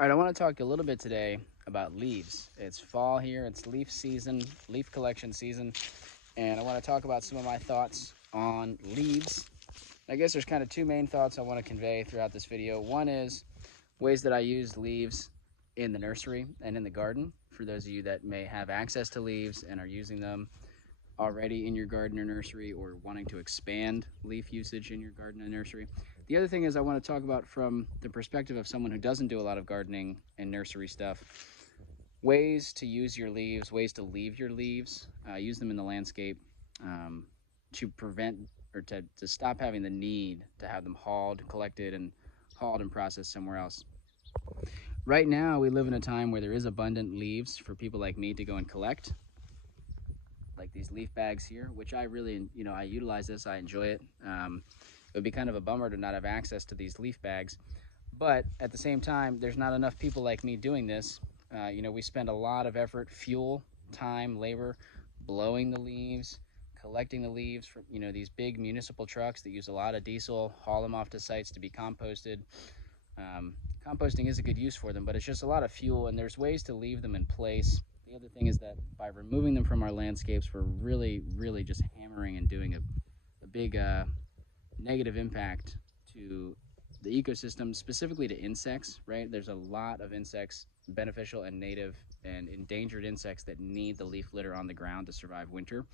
All right, I want to talk a little bit today about leaves. It's fall here, it's leaf season, leaf collection season, and I want to talk about some of my thoughts on leaves. I guess there's kind of two main thoughts I want to convey throughout this video. One is ways that I use leaves in the nursery and in the garden, for those of you that may have access to leaves and are using them already in your garden or nursery, or wanting to expand leaf usage in your garden and nursery. The other thing is I want to talk about from the perspective of someone who doesn't do a lot of gardening and nursery stuff, ways to use your leaves, ways to leave your leaves, use them in the landscape to prevent or to stop having the need to have them collected and hauled and processed somewhere else. Right now, we live in a time where there is abundant leaves for people like me to go and collect, like these leaf bags here, which I really, I utilize this, I enjoy it. It would be kind of a bummer to not have access to these leaf bags, but at the same time, there's not enough people like me doing this. We spend a lot of effort, fuel, time, labor, blowing the leaves, collecting the leaves from, these big municipal trucks that use a lot of diesel, haul them off to sites to be composted. Composting is a good use for them, but it's just a lot of fuel, and there's ways to leave them in place. The other thing is that by removing them from our landscapes, we're really, really just hammering and doing a big negative impact to the ecosystem, specifically to insects, right? There's a lot of insects, beneficial and native and endangered insects, that need the leaf litter on the ground to survive winter.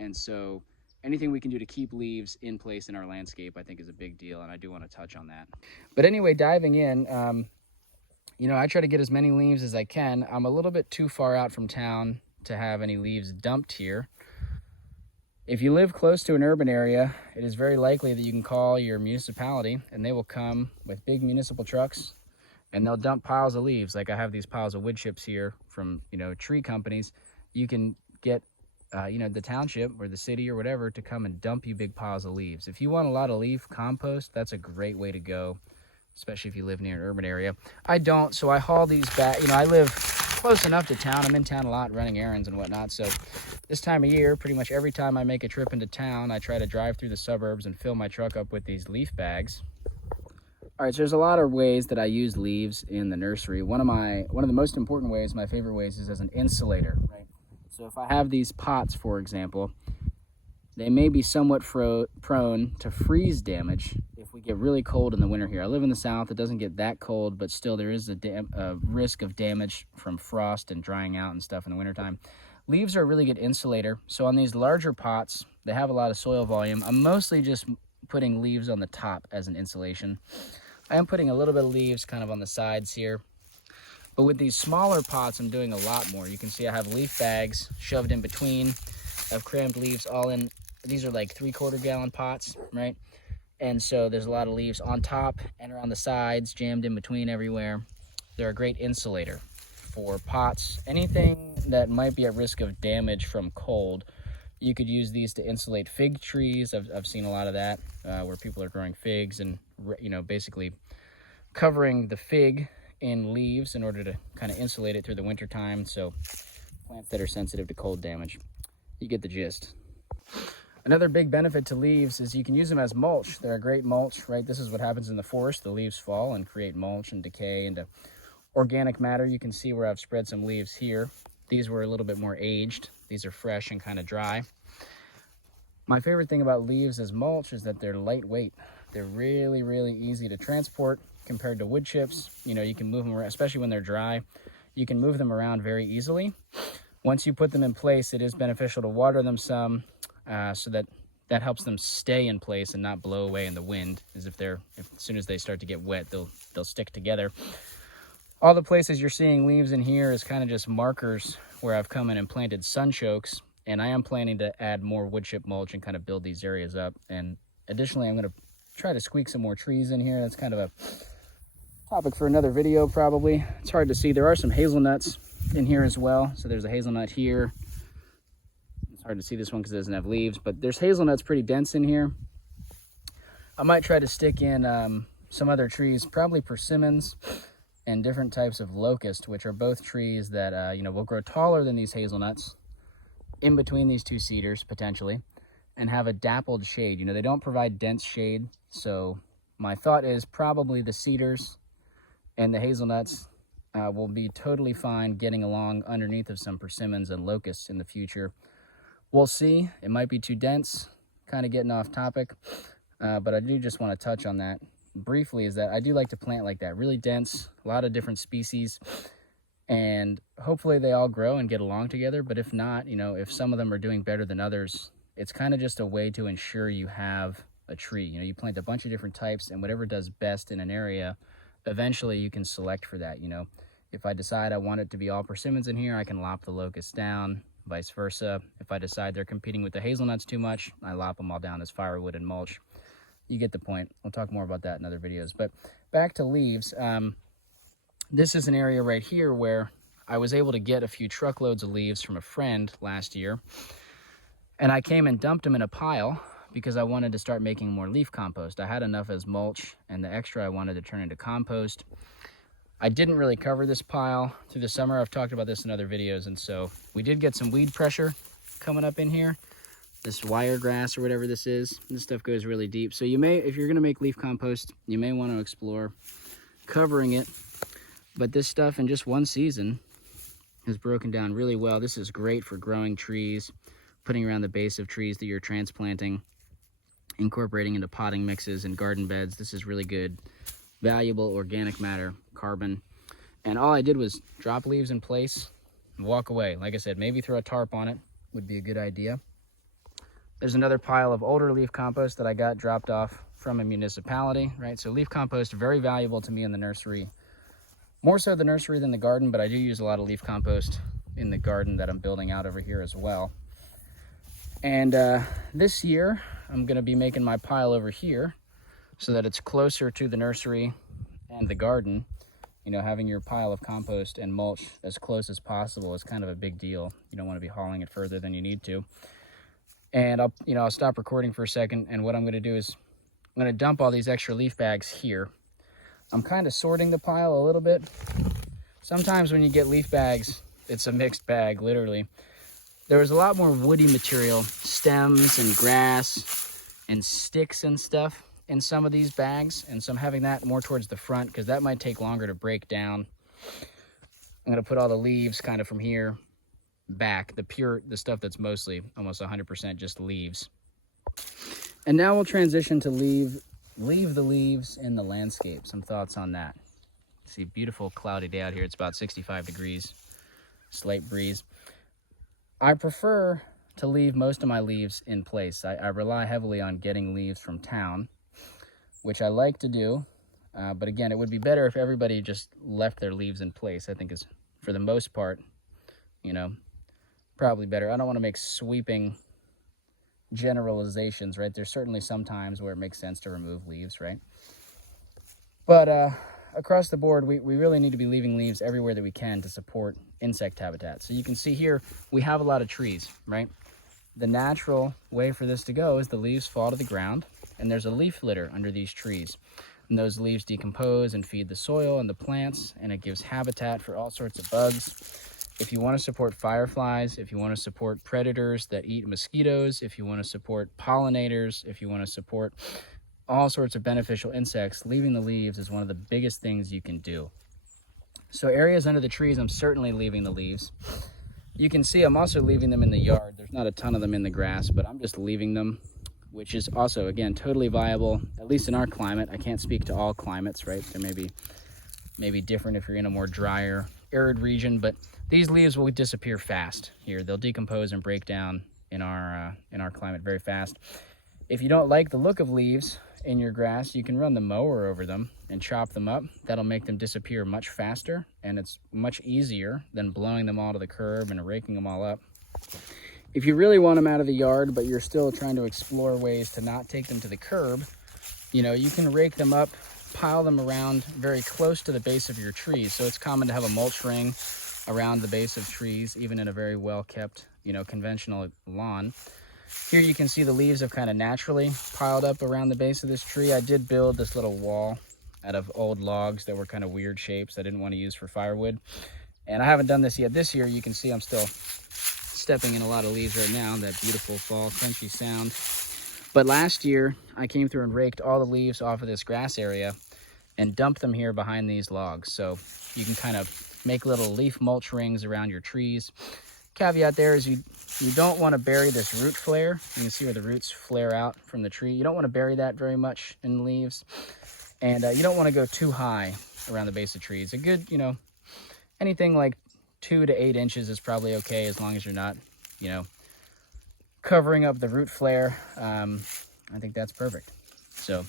And so anything we can do to keep leaves in place in our landscape, I think, is a big deal, and I do want to touch on that. But anyway, diving in, I try to get as many leaves as I can. I'm a little bit too far out from town to have any leaves dumped here. If you live close to an urban area, it is very likely that you can call your municipality and they will come with big municipal trucks and they'll dump piles of leaves. Like I have these piles of wood chips here from, tree companies. You can get, the township or the city or whatever to come and dump you big piles of leaves. If you want a lot of leaf compost, that's a great way to go, especially if you live near an urban area. I don't, so I haul these back. I live close enough to town. I'm in town a lot running errands and whatnot. So this time of year, pretty much every time I make a trip into town, I try to drive through the suburbs and fill my truck up with these leaf bags. All right, so there's a lot of ways that I use leaves in the nursery. One of the most important ways, my favorite ways, is as an insulator, right? So if I have these pots, for example, they may be somewhat prone to freeze damage if we get really cold in the winter here. I live in the south. It doesn't get that cold, but still there is a risk of damage from frost and drying out and stuff in the wintertime. Leaves are a really good insulator. So on these larger pots, they have a lot of soil volume. I'm mostly just putting leaves on the top as an insulation. I am putting a little bit of leaves kind of on the sides here. But with these smaller pots, I'm doing a lot more. You can see I have leaf bags shoved in between. I've crammed leaves all in. These are like 3/4 gallon pots, right? And so there's a lot of leaves on top and around the sides, jammed in between everywhere. They're a great insulator for pots. Anything that might be at risk of damage from cold, you could use these to insulate fig trees. I've seen a lot of that where people are growing figs and, basically covering the fig in leaves in order to kind of insulate it through the winter time. So plants that are sensitive to cold damage, you get the gist. Another big benefit to leaves is you can use them as mulch. They're a great mulch, right? This is what happens in the forest. The leaves fall and create mulch and decay into organic matter. You can see where I've spread some leaves here. These were a little bit more aged. These are fresh and kind of dry. My favorite thing about leaves as mulch is that they're lightweight. They're really, really easy to transport compared to wood chips. You can move them around, especially when they're dry. You can move them around very easily. Once you put them in place, it is beneficial to water them some so that helps them stay in place and not blow away in the wind, as as soon as they start to get wet, they'll stick together. All the places you're seeing leaves in here is kind of just markers where I've come in and planted sunchokes, and I am planning to add more wood chip mulch and kind of build these areas up. And additionally, I'm going to try to squeak some more trees in here. That's kind of a topic for another video probably. It's hard to see. There are some hazelnuts in here as well. So there's a hazelnut here. It's hard to see this one because it doesn't have leaves, but there's hazelnuts pretty dense in here. I might try to stick in some other trees, probably persimmons and different types of locust, which are both trees that will grow taller than these hazelnuts in between these two cedars potentially, and have a dappled shade. They don't provide dense shade, so my thought is probably the cedars and the hazelnuts will be totally fine getting along underneath of some persimmons and locusts in the future. We'll see. It might be too dense, kind of getting off topic, but I do just want to touch on that briefly, is that I do like to plant like that, really dense, a lot of different species, and hopefully they all grow and get along together. But if not, you know, if some of them are doing better than others, it's kind of just a way to ensure you have a tree. You know, you plant a bunch of different types, and whatever does best in an area, eventually you can select for that. You know, if I decide I want it to be all persimmons in here, I can lop the locusts down, vice versa. If I decide they're competing with the hazelnuts too much, I lop them all down as firewood and mulch. You get the point. We'll talk more about that in other videos. But back to leaves. This is an area right here where I was able to get a few truckloads of leaves from a friend last year. And I came and dumped them in a pile because I wanted to start making more leaf compost. I had enough as mulch, and the extra I wanted to turn into compost. I didn't really cover this pile through the summer. I've talked about this in other videos, and so we did get some weed pressure coming up in here. This wiregrass or whatever this is, this stuff goes really deep. So you may, if you're gonna make leaf compost, you may want to explore covering it. But this stuff in just one season has broken down really well. This is great for growing trees, putting around the base of trees that you're transplanting, incorporating into potting mixes and garden beds. This is really good, valuable organic matter, carbon. And all I did was drop leaves in place and walk away. Like I said, maybe throw a tarp on it would be a good idea. There's another pile of older leaf compost that I got dropped off from a municipality, right? So leaf compost, very valuable to me in the nursery. More so the nursery than the garden, but I do use a lot of leaf compost in the garden that I'm building out over here as well. And this year, I'm gonna be making my pile over here so that it's closer to the nursery and the garden. You know, having your pile of compost and mulch as close as possible is kind of a big deal. You don't wanna be hauling it further than you need to. And I'll stop recording for a second, and what I'm gonna do is I'm gonna dump all these extra leaf bags here. I'm kind of sorting the pile a little bit. Sometimes when you get leaf bags, it's a mixed bag, literally. There was a lot more woody material, stems and grass and sticks and stuff in some of these bags, and so I'm having that more towards the front because that might take longer to break down. I'm gonna put all the leaves kind of from here back, the stuff that's mostly almost 100% just leaves. And now we'll transition to leave the leaves in the landscape. Some thoughts on that. See, beautiful cloudy day out here. It's about 65 degrees, slight breeze. I prefer to leave most of my leaves in place. I rely heavily on getting leaves from town, which I like to do. But again, it would be better if everybody just left their leaves in place. I think is, for the most part, you know, probably better. I don't want to make sweeping generalizations, right? There's certainly some times where it makes sense to remove leaves, right? But across the board, we really need to be leaving leaves everywhere that we can to support insect habitat. So you can see here, we have a lot of trees, right? The natural way for this to go is the leaves fall to the ground, and there's a leaf litter under these trees. And those leaves decompose and feed the soil and the plants, and it gives habitat for all sorts of bugs. If you want to support fireflies, if you want to support predators that eat mosquitoes, if you want to support pollinators, if you want to support all sorts of beneficial insects, leaving the leaves is one of the biggest things you can do. So areas under the trees, I'm certainly leaving the leaves. You can see I'm also leaving them in the yard. There's not a ton of them in the grass, but I'm just leaving them, which is also, again, totally viable, at least in our climate. I can't speak to all climates, right? There may be different if you're in a more drier, arid region, but these leaves will disappear fast here. They'll decompose and break down in our climate very fast. If you don't like the look of leaves in your grass, you can run the mower over them and chop them up. That'll make them disappear much faster, and it's much easier than blowing them all to the curb and raking them all up. If you really want them out of the yard, but you're still trying to explore ways to not take them to the curb, you know, you can rake them up, pile them around very close to the base of your trees. So it's common to have a mulch ring around the base of trees, even in a very well-kept, you know, conventional lawn. Here you can see the leaves have kind of naturally piled up around the base of this tree. I did build this little wall out of old logs that were kind of weird shapes I didn't want to use for firewood. And I haven't done this yet. This year, you can see I'm still stepping in a lot of leaves right now, that beautiful fall crunchy sound. But last year, I came through and raked all the leaves off of this grass area, and dump them here behind these logs. So you can kind of make little leaf mulch rings around your trees. Caveat there is you don't want to bury this root flare. You can see where the roots flare out from the tree. You don't want to bury that very much in leaves. And you don't want to go too high around the base of trees. A good, anything like 2 to 8 inches is probably okay, as long as you're not, covering up the root flare. I think that's perfect. So,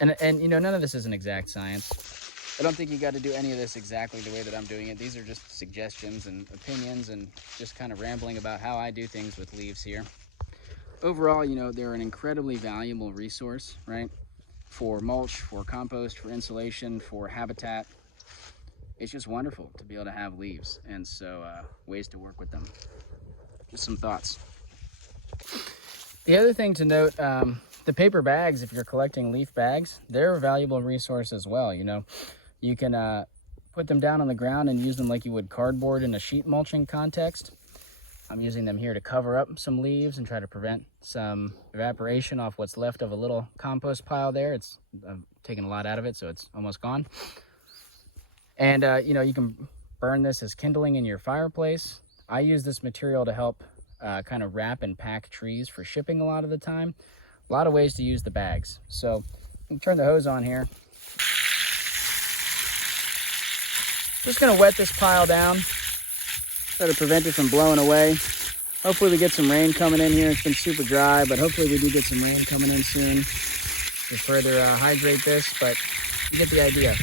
and none of this is an exact science. I don't think you got to do any of this exactly the way that I'm doing it. These are just suggestions and opinions and just kind of rambling about how I do things with leaves here. Overall, they're an incredibly valuable resource, right? For mulch, for compost, for insulation, for habitat. It's just wonderful to be able to have leaves, and so ways to work with them. Just some thoughts. The other thing to note, the paper bags, if you're collecting leaf bags, they're a valuable resource as well. You can put them down on the ground and use them like you would cardboard in a sheet mulching context. I'm using them here to cover up some leaves and try to prevent some evaporation off what's left of a little compost pile there. I've taken a lot out of it, so it's almost gone. And, you can burn this as kindling in your fireplace. I use this material to help kind of wrap and pack trees for shipping a lot of the time. A lot of ways to use the bags. So you can turn the hose on here. Just gonna wet this pile down, try to prevent it from blowing away. Hopefully we get some rain coming in here. It's been super dry, but hopefully we do get some rain coming in soon to further hydrate this, but you get the idea.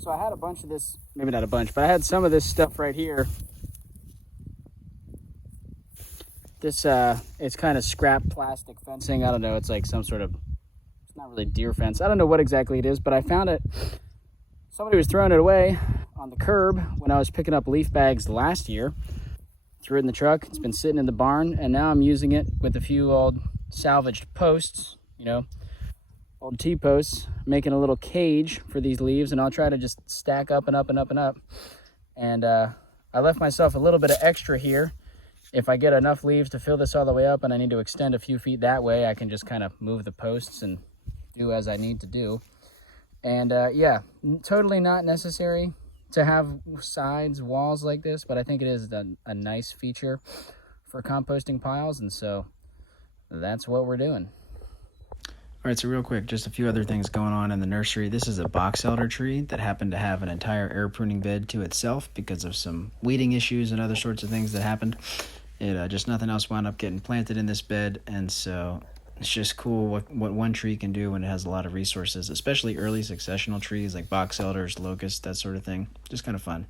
So I had a bunch of this, maybe not a bunch, but I had some of this stuff right here. This, it's kind of scrap plastic fencing. I don't know, it's like some sort of, it's not really deer fence. I don't know what exactly it is, but I found it. Somebody was throwing it away on the curb when I was picking up leaf bags last year. Threw it in the truck. It's been sitting in the barn, and now I'm using it with a few old salvaged posts, old T-posts, making a little cage for these leaves, and I'll try to just stack up and up and up and up. And I left myself a little bit of extra here. If I get enough leaves to fill this all the way up and I need to extend a few feet that way, I can just kind of move the posts and do as I need to do. And yeah, totally not necessary to have sides, walls like this, but I think it is a nice feature for composting piles, and so that's what we're doing. All right, so real quick, just a few other things going on in the nursery. This is a box elder tree that happened to have an entire air pruning bed to itself because of some weeding issues and other sorts of things that happened. It just nothing else wound up getting planted in this bed, and so it's just cool what one tree can do when it has a lot of resources, especially early successional trees like box elders, locusts, that sort of thing. Just kind of fun.